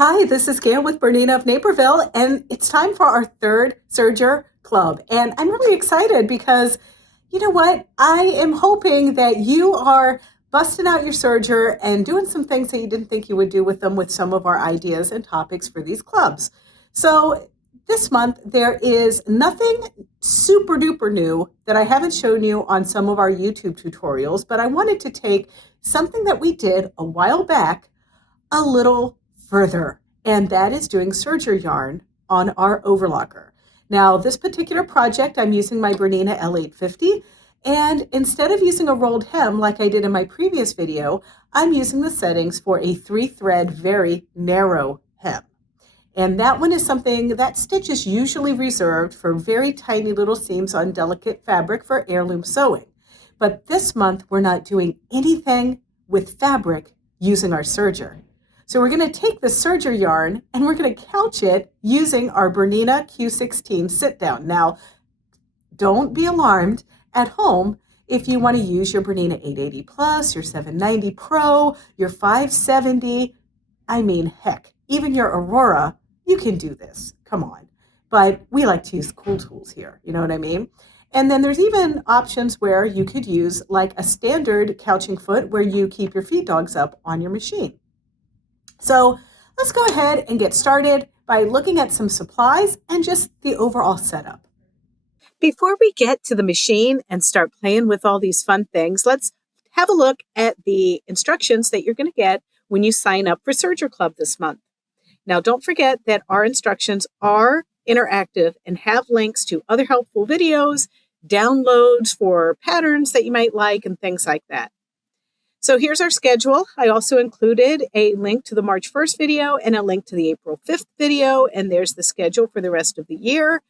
Hi, this is Gayle with BERNINA of Naperville, and it's time for our third Serger Club. And I'm really excited because, you know what? I am hoping that you are busting out your Serger and doing some things that you didn't think you would do with them with some of our ideas and topics for these clubs. So this month, there is nothing super duper new that I haven't shown you on some of our YouTube tutorials, but I wanted to take something that we did a while back a little further, and that is doing serger yarn on our overlocker. Now, this particular project, I'm using my BERNINA L850, and instead of using a rolled hem like I did in my previous video, I'm using the settings for a 3-thread, very narrow hem. And that one is something, that stitch is usually reserved for very tiny little seams on delicate fabric for heirloom sewing. But this month, we're not doing anything with fabric using our serger. So we're going to take the serger yarn and we're going to couch it using our BERNINA Q16 sit down. Now, don't be alarmed at home if you want to use your BERNINA 880 Plus, your 790 Pro, your 570. I mean, heck, even your Aurora, you can do this. Come on. But we like to use cool tools here. You know what I mean? And then there's even options where you could use like a standard couching foot where you keep your feed dogs up on your machine. So let's go ahead and get started by looking at some supplies and just the overall setup. Before we get to the machine and start playing with all these fun things, let's have a look at the instructions that you're going to get when you sign up for Serger Club this month. Now, don't forget that our instructions are interactive and have links to other helpful videos, downloads for patterns that you might like, and things like that. So here's our schedule. I also included a link to the March 1st video and a link to the April 5th video, and there's the schedule for the rest of the year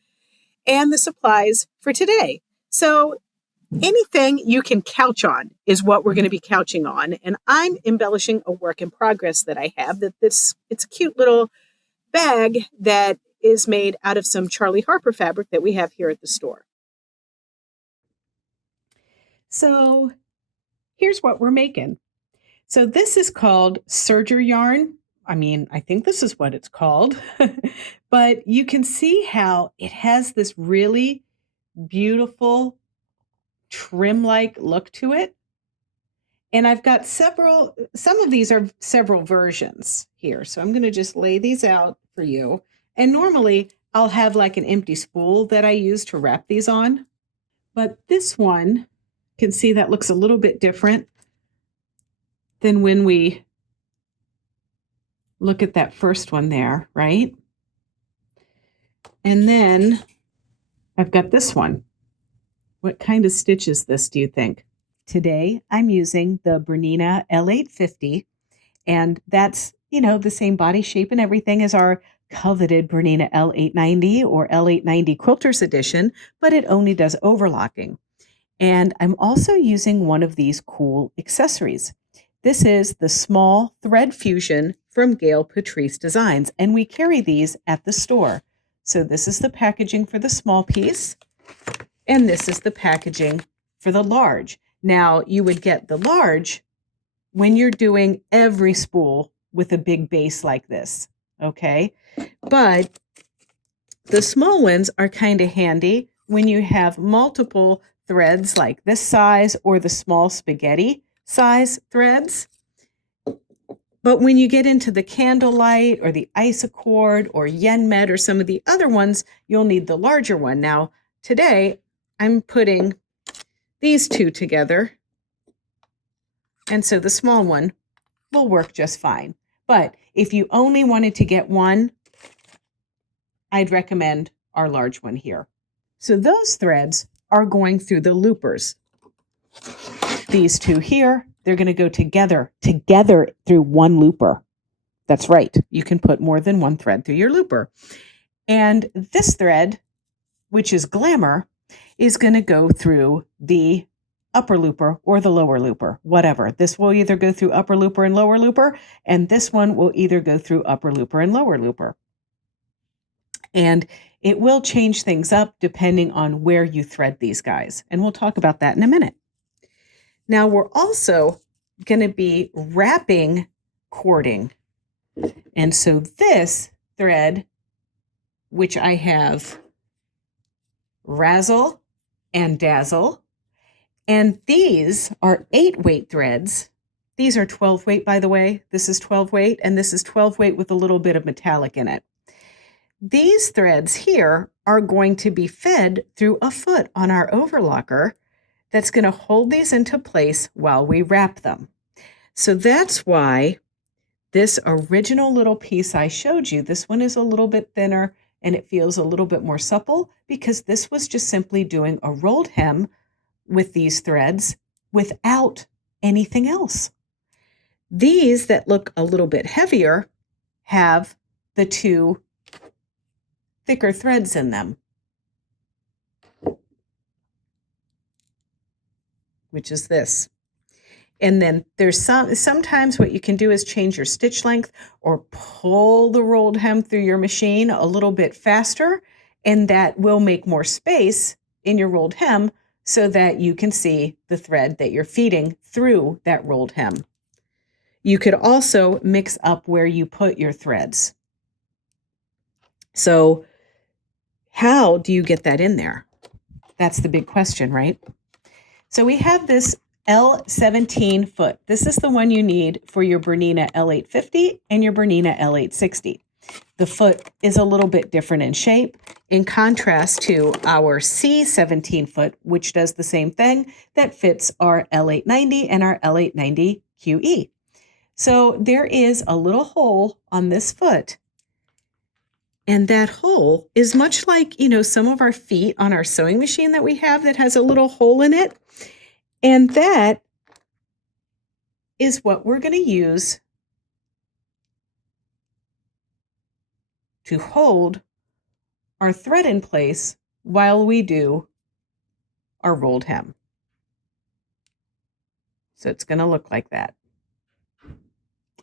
and the supplies for today. So anything you can couch on is what we're going to be couching on, and I'm embellishing a work in progress that I have. It's a cute little bag that is made out of some Charlie Harper fabric that we have here at the store. So here's what we're making. So this is called serger yarn. I mean, I think this is what it's called, but you can see how it has this really beautiful trim-like look to it. And I've got some of these are several versions here. So I'm going to just lay these out for you. And normally I'll have like an empty spool that I use to wrap these on. But this one, you can see that looks a little bit different than when we look at that first one there, right? And then I've got this one. What kind of stitch is this, do you think? Today, I'm using the BERNINA L850, and that's, the same body shape and everything as our coveted BERNINA L890 or L890 Quilters Edition, but it only does overlocking. And I'm also using one of these cool accessories. This is the Small Thread Fusion from Gayle Patrice Designs, and we carry these at the store. So this is the packaging for the small piece, and this is the packaging for the large. Now, you would get the large when you're doing every spool with a big base like this, okay? But the small ones are kind of handy when you have multiple threads like this size or the small spaghetti size threads. But when you get into the Candlelight or the Ice Accord or Yen Med or some of the other ones, you'll need the larger one. Now, today, I'm putting these two together, and so the small one will work just fine. But if you only wanted to get one, I'd recommend our large one here. So those threads are going through the loopers. These two here, they're going to go together through one looper. That's right. You can put more than one thread through your looper. And this thread, which is Glamour, is going to go through the upper looper or the lower looper, whatever. This will either go through upper looper and lower looper, and this one will either go through upper looper and lower looper. And it will change things up depending on where you thread these guys. And we'll talk about that in a minute. Now we're also going to be wrapping cording. And so this thread, which I have razzle and dazzle, and these are 8-weight threads. These are 12 weight, by the way. This is 12 weight, and this is 12 weight with a little bit of metallic in it. These threads here are going to be fed through a foot on our overlocker that's going to hold these into place while we wrap them. So that's why this original little piece I showed you, this one is a little bit thinner and it feels a little bit more supple, because this was just simply doing a rolled hem with these threads without anything else. These that look a little bit heavier have the 2 thicker threads in them, which is this. And then there's sometimes what you can do is change your stitch length or pull the rolled hem through your machine a little bit faster, and that will make more space in your rolled hem so that you can see the thread that you're feeding through that rolled hem. You could also mix up where you put your threads. So how do you get that in there? That's the big question, right? So we have this L17 foot. This is the one you need for your BERNINA L850 and your BERNINA L860. The foot is a little bit different in shape, in contrast to our C17 foot, which does the same thing, that fits our L890 and our L890 QE. So there is a little hole on this foot, and that hole is much like, you know, some of our feet on our sewing machine that we have that has a little hole in it. And that is what we're going to use to hold our thread in place while we do our rolled hem. So it's going to look like that.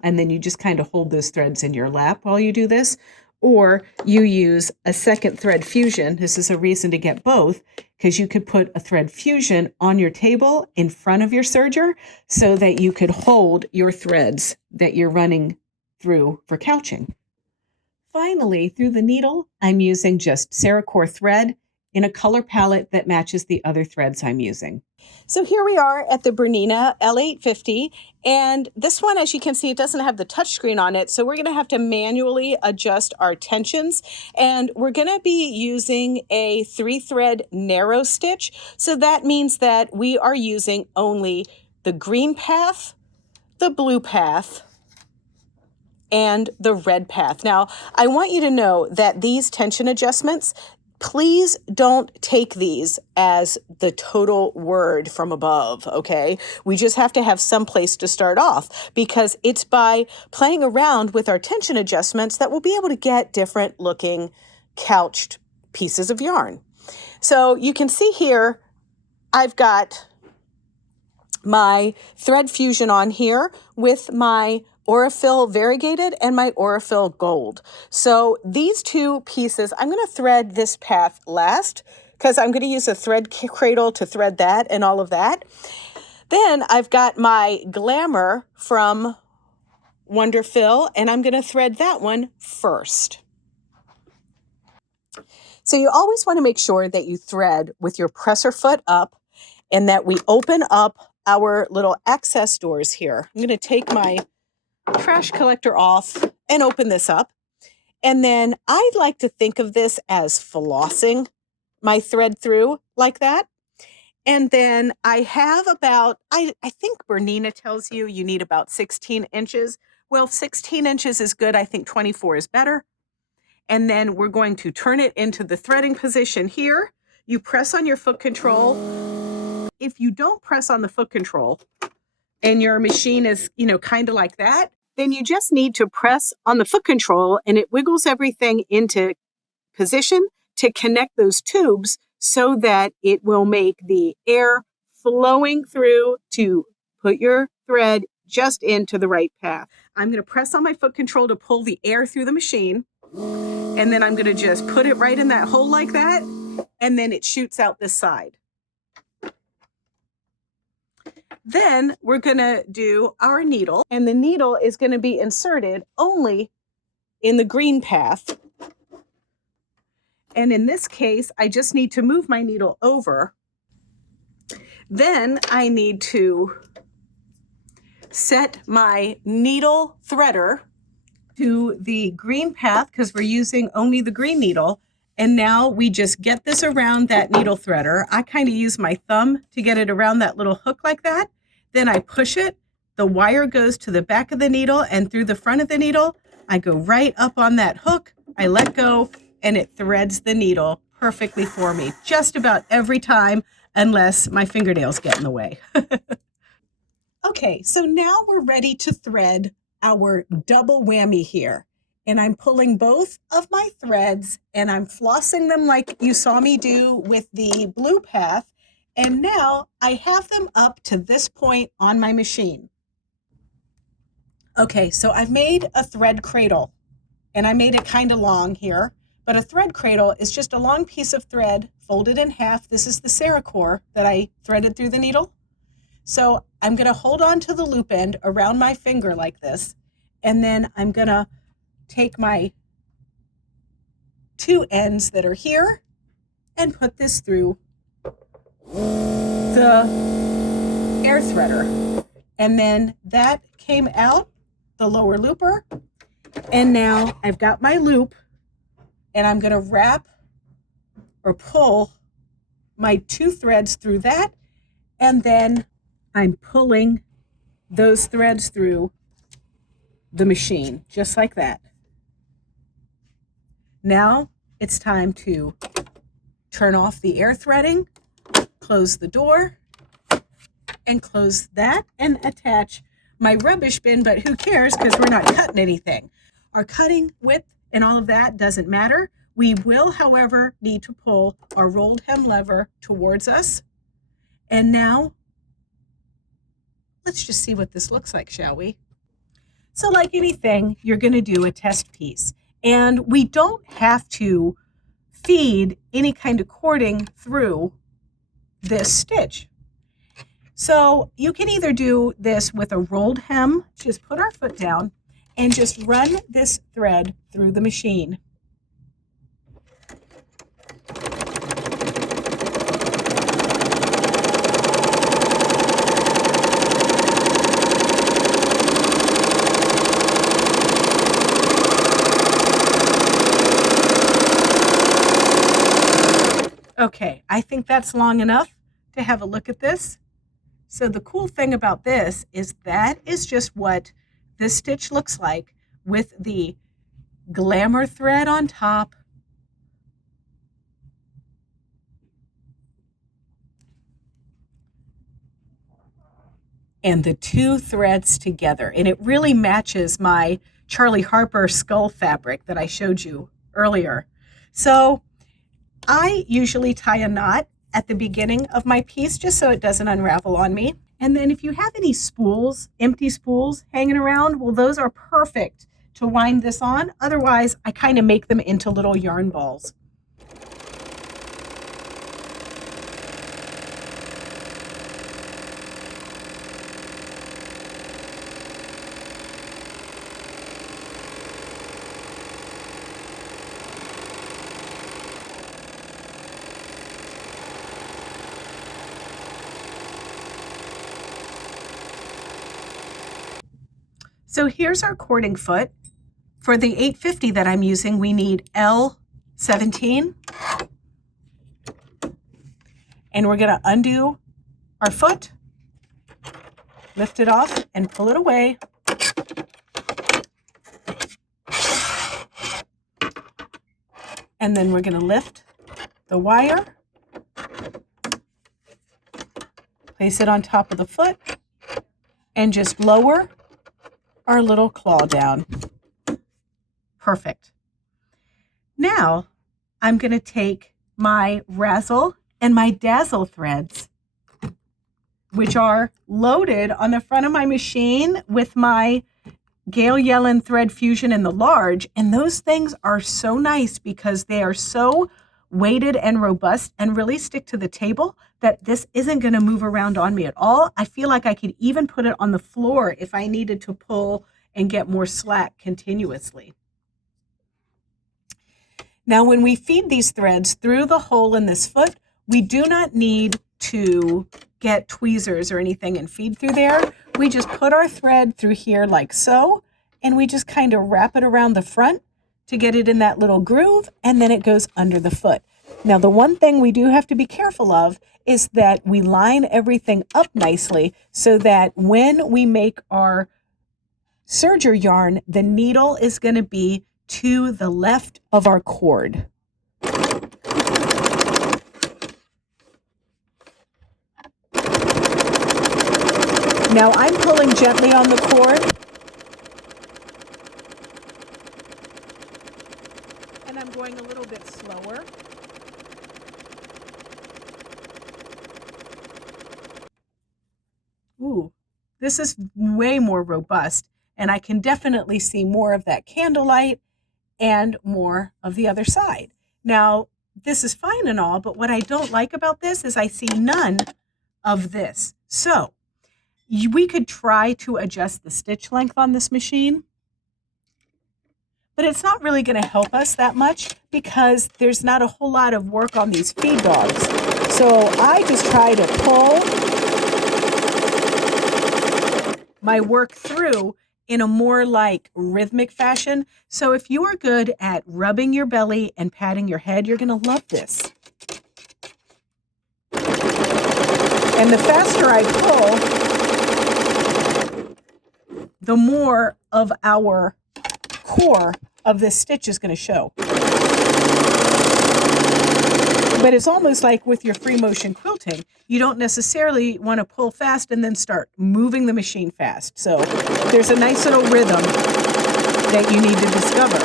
And then you just kind of hold those threads in your lap while you do this, or you use a second thread fusion. This is a reason to get both, because you could put a thread fusion on your table in front of your serger so that you could hold your threads that you're running through for couching. Finally, through the needle, I'm using just Serger thread in a color palette that matches the other threads I'm using. So here we are at the BERNINA L850, and this one, as you can see, it doesn't have the touchscreen on it, so we're going to have to manually adjust our tensions, and we're going to be using a 3-thread narrow stitch, so that means that we are using only the green path, the blue path, and the red path. Now, I want you to know that these tension adjustments, please don't take these as the total word from above, okay? We just have to have some place to start off, because it's by playing around with our tension adjustments that we'll be able to get different looking couched pieces of yarn. So you can see here, I've got my thread fusion on here with my Aurifil variegated and my Aurifil gold. So these 2 pieces, I'm going to thread this path last, because I'm going to use a thread cradle to thread that and all of that. Then I've got my Glamour from Wonderfil, and I'm going to thread that one first. So you always want to make sure that you thread with your presser foot up, and that we open up our little access doors here. I'm going to take my trash collector off and open this up. And then I like to think of this as flossing my thread through like that. And then I have about, I think BERNINA tells you need about 16 inches. Well, 16 inches is good. I think 24 is better. And then we're going to turn it into the threading position here. You press on your foot control. If you don't press on the foot control and your machine is, kind of like that, then you just need to press on the foot control and it wiggles everything into position to connect those tubes so that it will make the air flowing through to put your thread just into the right path. I'm going to press on my foot control to pull the air through the machine, and then I'm going to just put it right in that hole like that, and then it shoots out this side. Then we're going to do our needle, and the needle is going to be inserted only in the green path. And in this case, I just need to move my needle over. Then I need to set my needle threader to the green path because we're using only the green needle. And now we just get this around that needle threader. I kind of use my thumb to get it around that little hook like that. Then I push it. The wire goes to the back of the needle and through the front of the needle. I go right up on that hook. I let go and it threads the needle perfectly for me just about every time, unless my fingernails get in the way. Okay, so now we're ready to thread our double whammy here. And I'm pulling both of my threads and I'm flossing them like you saw me do with the blue path. And now I have them up to this point on my machine. Okay, so I've made a thread cradle and I made it kind of long here, but a thread cradle is just a long piece of thread folded in half. This is the Serger that I threaded through the needle. So I'm going to hold on to the loop end around my finger like this, and then I'm going to take my two ends that are here and put this through the air threader. And then that came out, the lower looper, and now I've got my loop, and I'm going to wrap or pull my two threads through that, and then I'm pulling those threads through the machine, just like that. Now it's time to turn off the air threading, close the door, and close that, and attach my rubbish bin, but who cares because we're not cutting anything. Our cutting width and all of that doesn't matter. We will, however, need to pull our rolled hem lever towards us. And now, let's just see what this looks like, shall we? So like anything, you're going to do a test piece. And we don't have to feed any kind of cording through this stitch. So you can either do this with a rolled hem, just put our foot down, and just run this thread through the machine. Okay, I think that's long enough to have a look at this. So the cool thing about this is that is just what this stitch looks like with the glamour thread on top and the two threads together. And it really matches my Charlie Harper skull fabric that I showed you earlier. So I usually tie a knot at the beginning of my piece just so it doesn't unravel on me. And then if you have any spools, empty spools hanging around, well, those are perfect to wind this on. Otherwise, I kind of make them into little yarn balls. So here's our cording foot. For the 850 that I'm using, we need L17. And we're going to undo our foot, lift it off, and pull it away. And then we're going to lift the wire, place it on top of the foot, and just lower our little claw down. Perfect. Now I'm going to take my razzle and my dazzle threads, which are loaded on the front of my machine with my Gayle Yellen Thread Fusion in the large. And those things are so nice because they are so weighted and robust and really stick to the table that this isn't going to move around on me at all. I feel like I could even put it on the floor if I needed to pull and get more slack continuously. Now, when we feed these threads through the hole in this foot, we do not need to get tweezers or anything and feed through there. We just put our thread through here like so, and we just kind of wrap it around the front to get it in that little groove, and then it goes under the foot. Now, the one thing we do have to be careful of is that we line everything up nicely so that when we make our serger yarn, the needle is going to be to the left of our cord. Now I'm pulling gently on the cord, and I'm going a little bit slower. Ooh, this is way more robust, and I can definitely see more of that candlelight and more of the other side. Now, this is fine and all, but what I don't like about this is I see none of this. So we could try to adjust the stitch length on this machine, but it's not really going to help us that much because there's not a whole lot of work on these feed dogs. So I just try to pull my work through in a more like rhythmic fashion. So if you are good at rubbing your belly and patting your head, you're going to love this. And the faster I pull, the more of our core of this stitch is going to show. But it's almost like with your free motion quilting, you don't necessarily want to pull fast and then start moving the machine fast. So there's a nice little rhythm that you need to discover.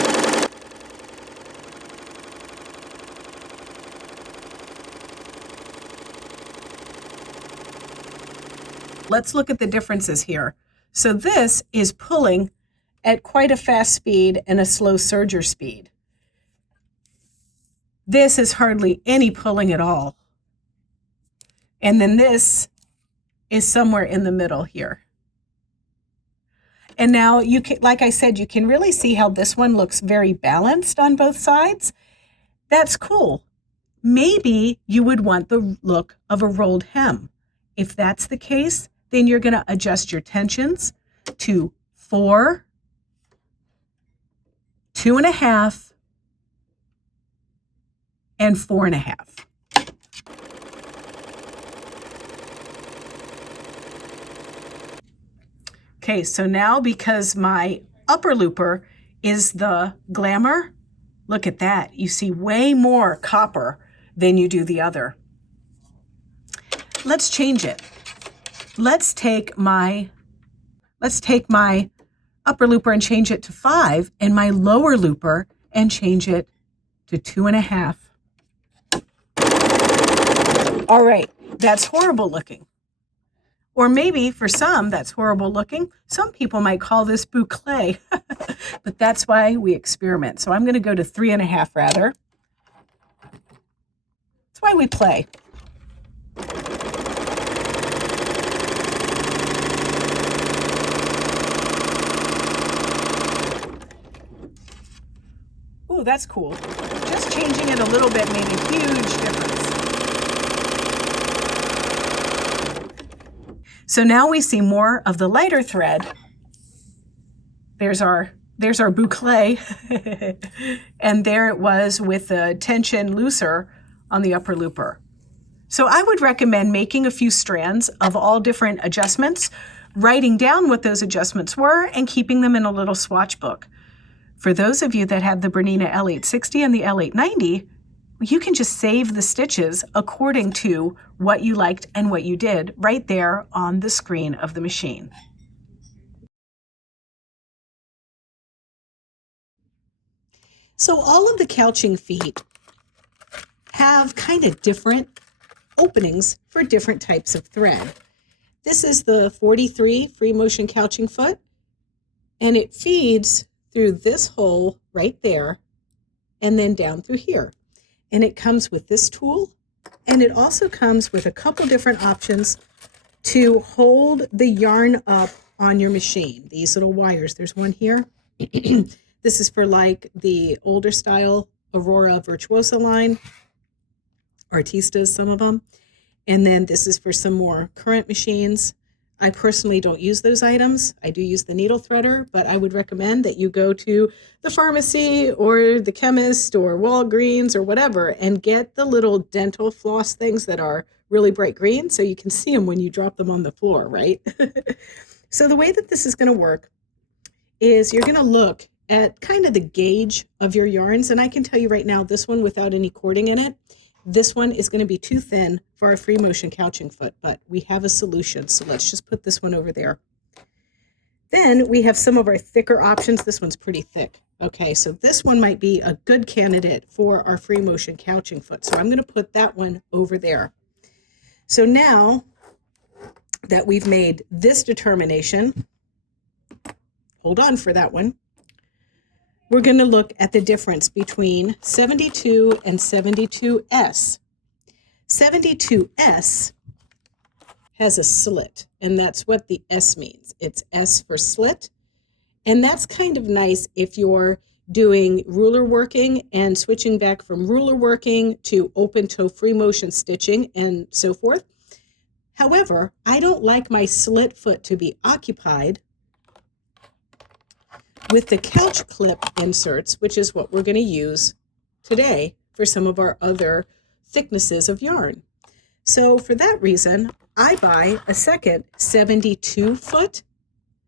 Let's look at the differences here. So this is pulling at quite a fast speed and a slow serger speed. This is hardly any pulling at all. And then this is somewhere in the middle here. And now you can, like I said, you can really see how this one looks very balanced on both sides. That's cool. Maybe you would want the look of a rolled hem. If that's the case, then you're going to adjust your tensions to 4, 2.5, and 4.5. Okay, so now because my upper looper is the glamour, look at that. You see way more copper than you do the other. Let's change it. Let's take my upper looper and change it to 5, and my lower looper and change it to 2.5. All right, that's horrible looking. Or maybe for some, that's horrible looking. Some people might call this boucle, but that's why we experiment. So I'm going to go to 3.5 rather. That's why we play. Ooh, that's cool. Just changing it a little bit made a huge difference. So now we see more of the lighter thread. There's our boucle, and there it was with the tension looser on the upper looper. So I would recommend making a few strands of all different adjustments, writing down what those adjustments were, and keeping them in a little swatch book. For those of you that have the BERNINA L860 and the L890, you can just save the stitches according to what you liked and what you did right there on the screen of the machine. So all of the couching feet have kind of different openings for different types of thread. This is the 43 free motion couching foot, and it feeds through this hole right there and then down through here. And it comes with this tool, and it also comes with a couple different options to hold the yarn up on your machine. These little wires, there's one here. This is for like the older style Aurora Virtuosa line, Artistas, some of them. And then this is for some more current machines. I personally don't use those items. I do use the needle threader, but I would recommend that you go to the pharmacy or the chemist or Walgreens or whatever and get the little dental floss things that are really bright green so you can see them when you drop them on the floor, right? So the way that this is going to work is you're going to look at kind of the gauge of your yarns. And I can tell you right now, this one without any cording in it, this one is going to be too thin for our free motion couching foot, but we have a solution. So let's just put this one over there. Then we have some of our thicker options. This one's pretty thick. Okay, so this one might be a good candidate for our free motion couching foot. So I'm going to put that one over there. So now that we've made this determination, hold on for that one, we're going to look at the difference between 72 and 72S. 72S has a slit, and that's what the S means. It's S for slit, and that's kind of nice if you're doing ruler working and switching back from ruler working to open toe free motion stitching and so forth. However, I don't like my slit foot to be occupied with the couch clip inserts, which is what we're going to use today for some of our other thicknesses of yarn. So for that reason, I buy a second 72 foot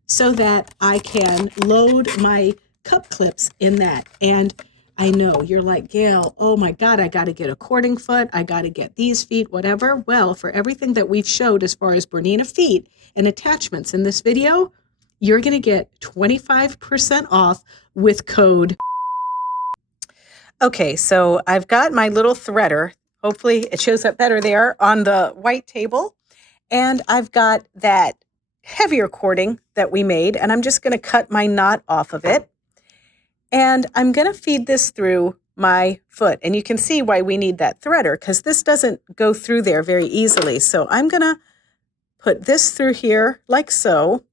so that I can load my cup clips in that. And I know you're like, Gayle, oh my God, I got to get a cording foot. I got to get these feet, whatever. Well, for everything that we've showed as far as Bernina feet and attachments in this video, you're going to get 25% off with code. Okay, so I've got my little threader. Hopefully it shows up better there on the white table. And I've got that heavier cording that we made, and I'm just going to cut my knot off of it. And I'm going to feed this through my foot. And you can see why we need that threader, because this doesn't go through there very easily. So I'm going to put this through here like so,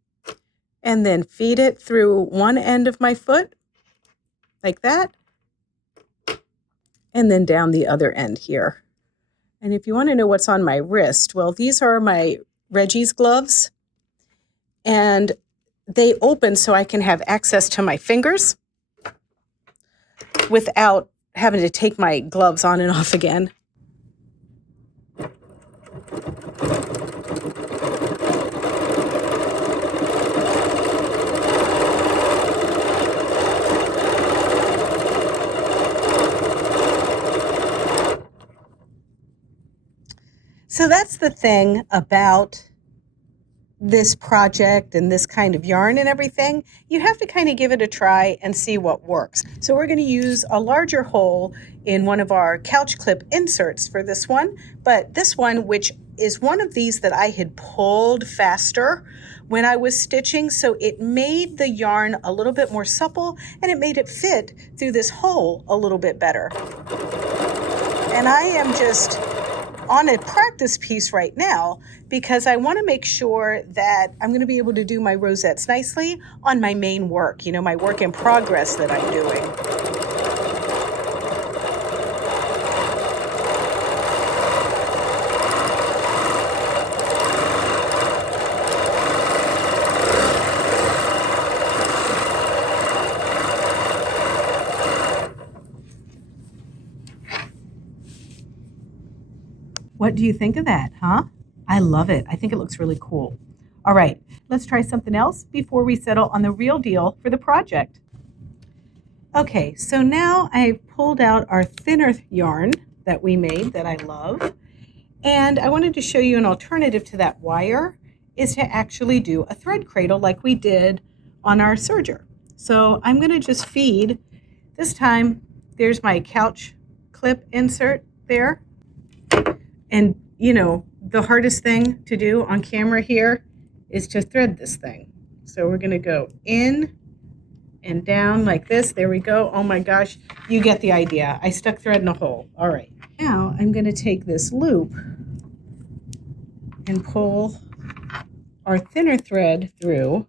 and then feed it through one end of my foot, like that, and then down the other end here. And if you want to know what's on my wrist, well, these are my Reggie's gloves, and they open so I can have access to my fingers without having to take my gloves on and off again. So that's the thing about this project and this kind of yarn and everything. You have to kind of give it a try and see what works. So we're going to use a larger hole in one of our couch clip inserts for this one. But this one, which is one of these that I had pulled faster when I was stitching, so it made the yarn a little bit more supple and it made it fit through this hole a little bit better. And I am just on a practice piece right now because I want to make sure that I'm going to be able to do my rosettes nicely on my main work, you know, my work in progress that I'm doing. What do you think of that, huh? I love it. I think it looks really cool. All right, let's try something else before we settle on the real deal for the project. Okay, so now I've pulled out our thinner yarn that we made that I love. And I wanted to show you an alternative to that wire is to actually do a thread cradle like we did on our serger. So I'm going to just feed, this time there's my couch clip insert there. And, you know, the hardest thing to do on camera here is to thread this thing. So we're going to go in and down like this. There we go. Oh my gosh, you get the idea. I stuck thread in a hole. All right. Now I'm going to take this loop and pull our thinner thread through.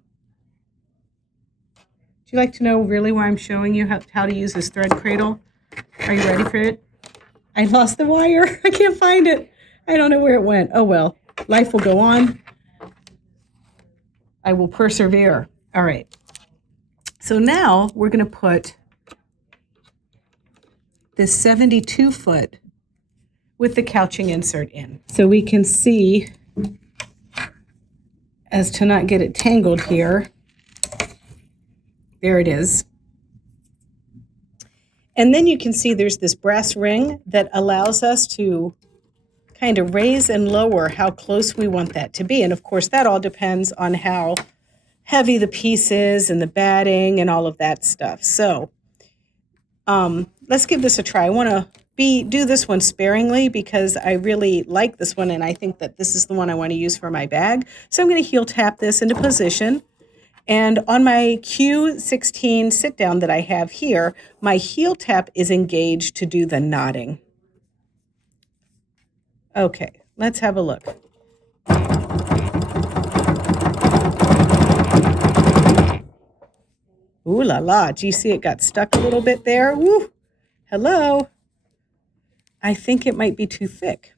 Do you like to know really why I'm showing you how to use this thread cradle? Are you ready for it? I lost the wire. I can't find it. I don't know where it went. Oh well, life will go on. I will persevere. All right. So now we're going to put this 72 foot with the couching insert in. So we can see, as to not get it tangled here, there it is. And then you can see there's this brass ring that allows us to kind of raise and lower how close we want that to be. And of course, that all depends on how heavy the piece is and the batting and all of that stuff. So let's give this a try. I want to do this one sparingly because I really like this one and I think that this is the one I want to use for my bag. So I'm going to heel tap this into position. And on my Q16 sit down that I have here, my heel tap is engaged to do the knotting. Okay, let's have a look. Ooh la la, do you see it got stuck a little bit there? Woo, hello. I think it might be too thick.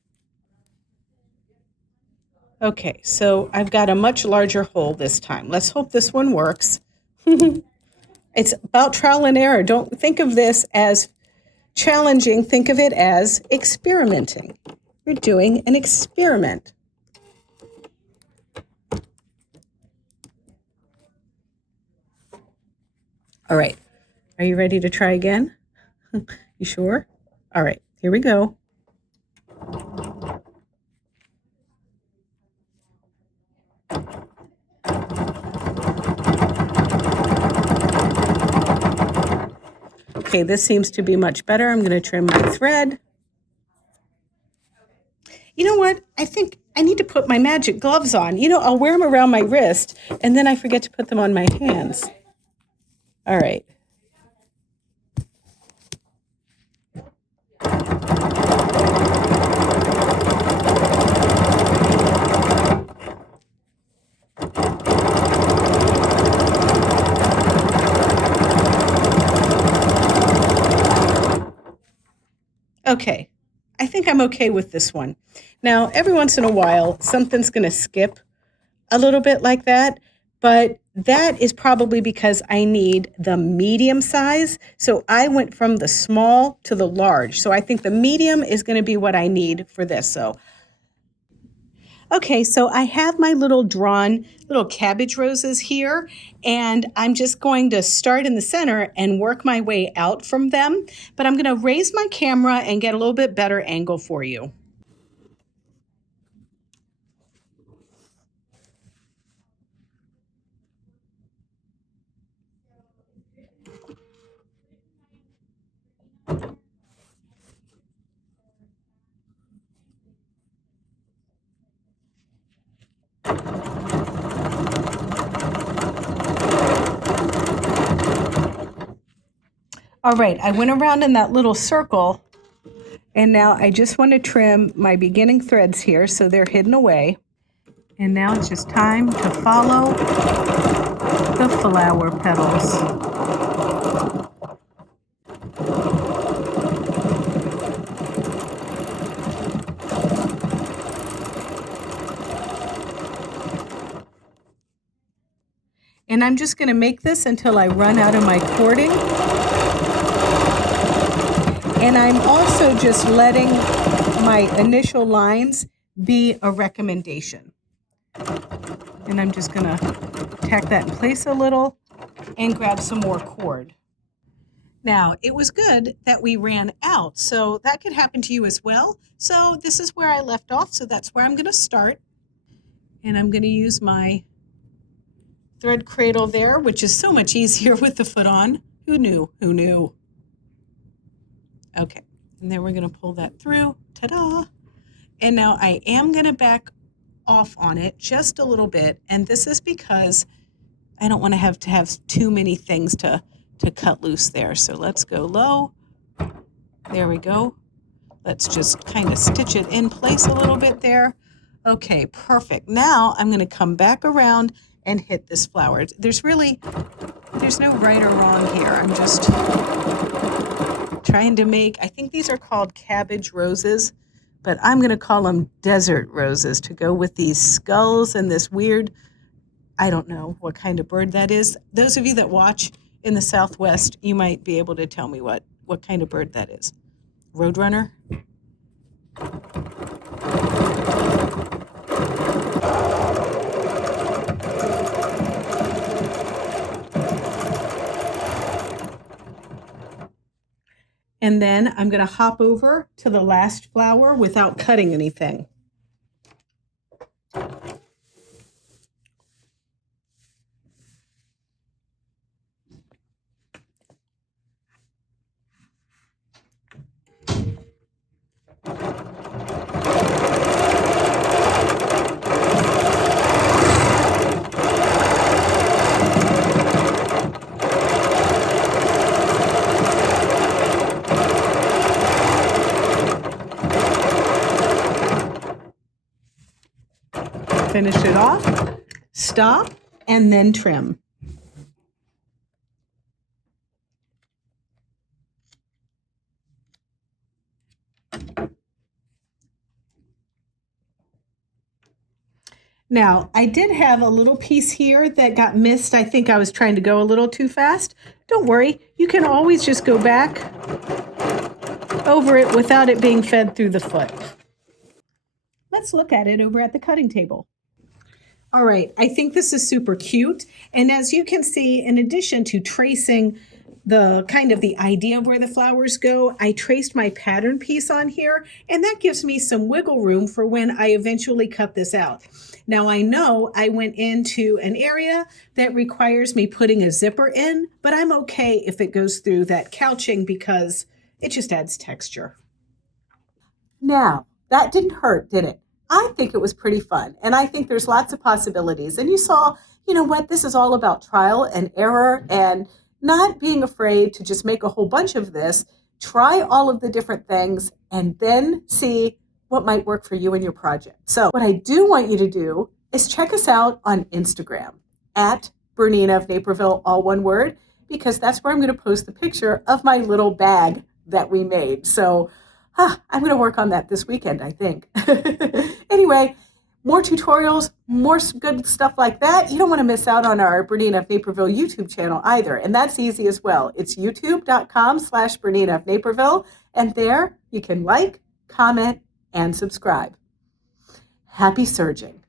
Okay, so I've got a much larger hole this time. Let's hope this one works. It's about trial and error. Don't think of this as challenging. Think of it as experimenting. You're doing an experiment. All right. Are you ready to try again? You sure? All right. Here we go. Okay, this seems to be much better. I'm going to trim my thread. You know what? I think I need to put my magic gloves on. You know, I'll wear them around my wrist, and then I forget to put them on my hands. All right. Okay, I think I'm okay with this one. Now, every once in a while, something's going to skip a little bit like that, but that is probably because I need the medium size. So I went from the small to the large. So I think the medium is going to be what I need for this. So, okay, so I have my little drawn little cabbage roses here, and I'm just going to start in the center and work my way out from them. But I'm going to raise my camera and get a little bit better angle for you. All right, I went around in that little circle, and now I just want to trim my beginning threads here so they're hidden away. And now it's just time to follow the flower petals. And I'm just going to make this until I run out of my cording. And I'm also just letting my initial lines be a recommendation. And I'm just going to tack that in place a little and grab some more cord. Now, it was good that we ran out, so that could happen to you as well. So this is where I left off, so that's where I'm going to start. And I'm going to use my thread cradle there, which is so much easier with the foot on. Who knew? Who knew? Okay, and then we're going to pull that through. Ta-da! And now I am going to back off on it just a little bit, and this is because I don't want to have too many things to cut loose there. So let's go low. There we go. Let's just kind of stitch it in place a little bit there. Okay, perfect. Now I'm going to come back around and hit this flower. There's no right or wrong here. I'm just trying to make, I think these are called cabbage roses, but I'm going to call them desert roses to go with these skulls and this weird, I don't know what kind of bird that is. Those of you that watch in the Southwest, you might be able to tell me what kind of bird that is. Roadrunner? And then I'm going to hop over to the last flower without cutting anything. Finish it off, stop, and then trim. Now, I did have a little piece here that got missed. I think I was trying to go a little too fast. Don't worry, you can always just go back over it without it being fed through the foot. Let's look at it over at the cutting table. All right, I think this is super cute. And as you can see, in addition to tracing the kind of the idea of where the flowers go, I traced my pattern piece on here, and that gives me some wiggle room for when I eventually cut this out. Now I know I went into an area that requires me putting a zipper in, but I'm okay if it goes through that couching because it just adds texture. Now, that didn't hurt, did it? I think it was pretty fun, and I think there's lots of possibilities. And you saw, you know what, this is all about trial and error and not being afraid to just make a whole bunch of this, try all of the different things, and then see what might work for you and your project. So what I do want you to do is check us out on Instagram at BERNINA of Naperville, all one word, because that's where I'm going to post the picture of my little bag that we made. So I'm going to work on that this weekend, I think. Anyway, more tutorials, more good stuff like that. You don't want to miss out on our BERNINA of Naperville YouTube channel either. And that's easy as well. It's youtube.com/BERNINA of Naperville. And there you can like, comment, and subscribe. Happy serging.